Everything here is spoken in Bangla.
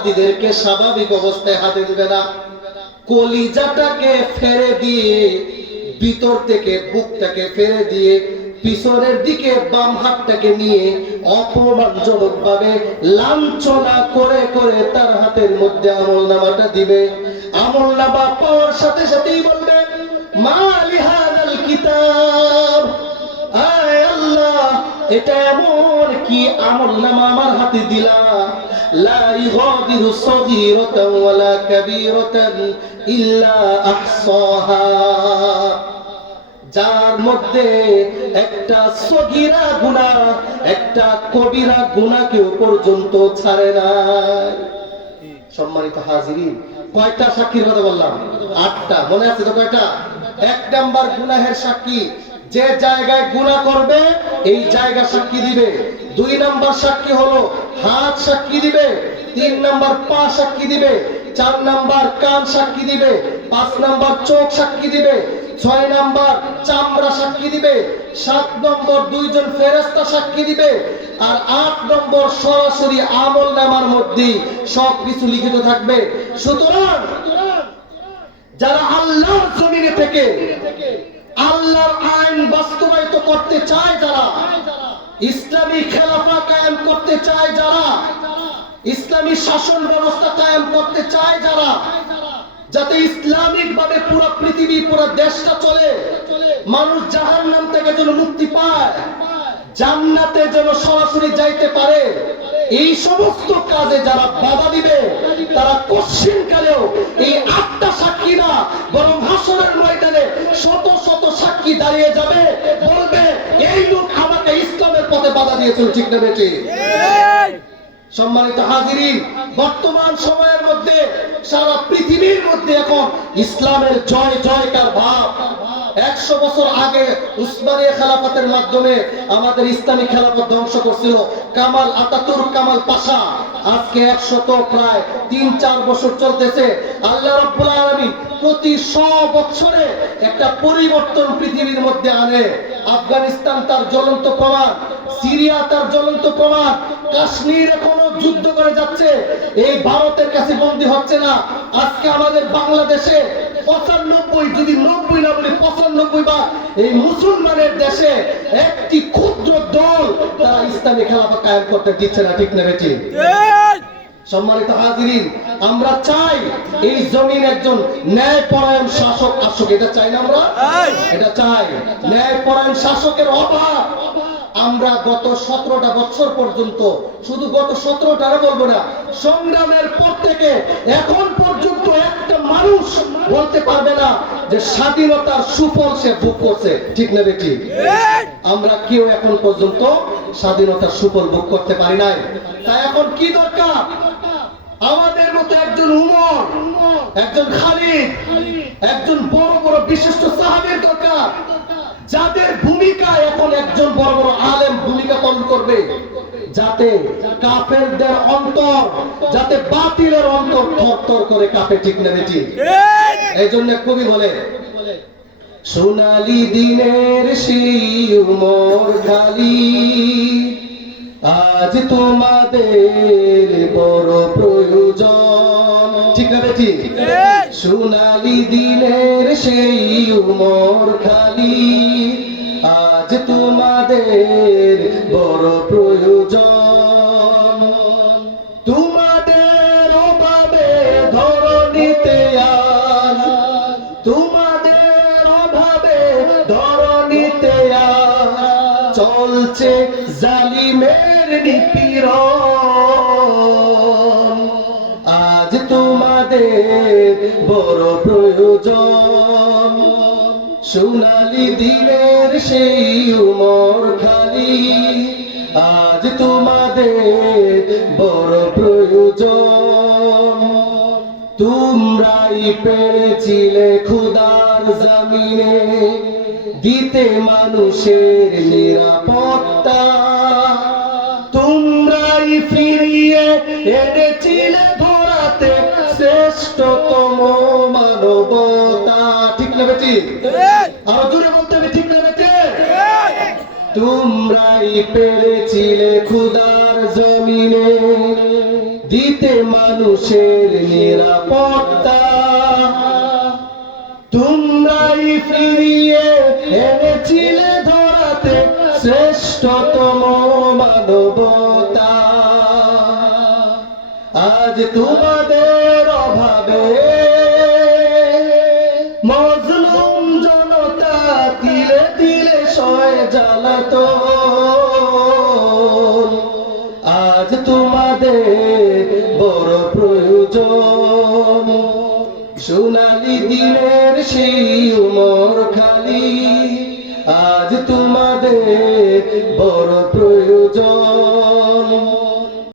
অপরাধীদেরকে স্বাভাবিক অবস্থায় হাতে দিবে না। কলিজাটাকে ফেরে দিয়ে, ভিতর থেকে বুকটাকে ফেরে দিয়ে, পিছনের দিকে বাম হাতটাকে নিয়ে অপমানজনক ভাবে লাঞ্ছনা করে করে তার হাতের মধ্যে আমল নামাটা দিবে। আমল নামা পাওয়ার সাথে সাথেই বলবে মালি হাদাল কিতাব। আয় আল্লাহ, এটা এমন কি আমল নামা আমার হাতে দিলা লা ইগাদিরু সগীরাতান ওয়ালা কাবীরাতান ইল্লা আহসাহা। যার মধ্যে একটা সগীরা গুনাহ একটা কবিরা গুনাহকেও পর্যন্ত ছাড়ে না সম্মানিত হাজিরিন, কয়টা সাক্ষীর কথা বললাম? আটটা। মনে আছে তো কয়টা? এক নাম্বার গুনাহের সাক্ষী, যে জায়গায় গুনাহ করবে, এই জায়গা সাক্ষী দিবে। দুই নাম্বার সাক্ষী হলো, হাত সাক্ষী দিবে, তিন নাম্বার পা সাক্ষী দিবে, চার নাম্বার কান সাক্ষী দিবে, পাঁচ নাম্বার চোখ সাক্ষী দিবে, ছয় নাম্বার চামড়া সাক্ষী দিবে, সাত নম্বর দুইজন ফেরেস্তা সাক্ষী দিবে, আর আট নম্বর সরাসরি আমল নামার মধ্যে সব কিছু লিখিত থাকবে। সুতরাং যারা আল্লাহর জমিনে থেকে আল্লাহর আইন বাস্তবায়িত করতে চায় যারা ইসলামী খেলাফা কায়েম করতে চায় যারা, ইসলামী শাসন ব্যবস্থা কায়েম করতে চায় যারা, যাতে ইসলামিক ভাবে পুরো পৃথিবী, পুরো দেশটা চলে। মানুষ জাহান নাম থেকে যেন মুক্তি পায়, জান্নাতে যেন সরাসরি যাইতে পারে। এই সমস্ত কাজে যারা বাধা দিবে, তারা কশ্চিন কালেও এই আটটা সাক্ষী না, বরং হাসরের ময়দানে শত শত সাক্ষী দাঁড়িয়ে যাবে, বলবে, এই লোক বাধা দিয়েছেন ঠিক না বেটে সম্মানিত হাজিরিন বর্তমান সময়ের মধ্যে সারা পৃথিবীর মধ্যে এখন ইসলামের জয় জয়কার ভাব একশো বছর আগে উসমানীয় খেলাফতের মাধ্যমে আমাদের ইসলামী খেলাফত ধ্বংস করছিল। কামাল আতাতুর কামাল পাশা। আজকে একশত প্রায় তিন, চার বছর চলতেছে। আল্লাহ রাব্বুল আলামিন প্রতি শ বছরে একটা পরিবর্তন পৃথিবীর মধ্যে আনে। আফগানিস্তান তার জ্বলন্ত প্রমাণ, সিরিয়া তার জ্বলন্ত প্রমাণ, কাশ্মীর এখনও যুদ্ধ করে যাচ্ছে। এই ভারতের কাছে বন্দী হচ্ছে না। আজকে আমাদের বাংলাদেশে পঁচানব্বই যদি নব্বই না বলি পঁচানব্বই বা এই মুসলমানের দেশে একটি ক্ষুদ্র দল তারা ইসলামী খেলাফা কায়েম করতে দিচ্ছে না ঠিক না বেটি? সম্মানিত হাজিরিন আমরা চাই এই জমিন একজন ন্যায়পরায়ণ শাসক আসুক এটা চাই না আমরা? এটা চাই ন্যায়পরায়ণ শাসকের অভাব। আমরা গত সতেরোটা বছর পর্যন্ত শুধু গত সতেরোটা বলব না সংগ্রামের পর থেকে এখন মানুষ বলতে পারবে না যে স্বাধীনতার সুফল সে ভোগ করছে। ঠিক না বেটি? আমরা কেউ এখন পর্যন্ত স্বাধীনতার সুফল ভোগ করতে পারি নাই। তাই এখন কি দরকার? আমাদের মতো একজন উমর একজন খালিদ একজন বড় বড় বিশিষ্ট সাহাবের দরকার। যাদের ভূমিকা এখন একজন বড় বড় আলেম ভূমিকা পালন করবে যাতে কাফেরদের অন্তর যাতে বাতিলের অন্তর থরথর করে কাঁপে ঠিক না বেটি এই জন্য কবি বলে সোনালি দিনের সেই উমর খালি আজ তোমাদের বড় প্রয়োজন। ঠিক না বেটি সোনালি দিনের সেই উমর খালি আজ তোমাদের বড় প্রয়োজন। তোমাদের অভাবে ধরণীতে চলছে জালিমের নিপীড়ন। আজ তোমাদের বড় প্রয়োজন। সোনালি দিনের সেই উমর খালি, আজ তোমাদের বড় প্রয়োজন। তোমরাই পেরেছিলে খুদার জমিনে। দিতে মানুষের নিরাপত্তা। তোমরাই ফিরিয়ে এনেছিলে ধরাতে শ্রেষ্ঠতম মানবতা। ঠিক না বেটি? আরও জোরে বলতে হবে, ঠিক না বেটি? তোমরাই পেরেছিলে খুদার জমিনে। দিতে মানুষের নিরাপত্তা। তোমরাই ফিরিয়ে এনেছিলে ধরাতে শ্রেষ্ঠতম মানবতা। আজ তোমাদের অভাবে মজলুম জনতা তিলে তিলে সয় জ্বালাত আজ তোমাদের সোনালি দিনের সেই উমর খালি আজ তোমাদের বড়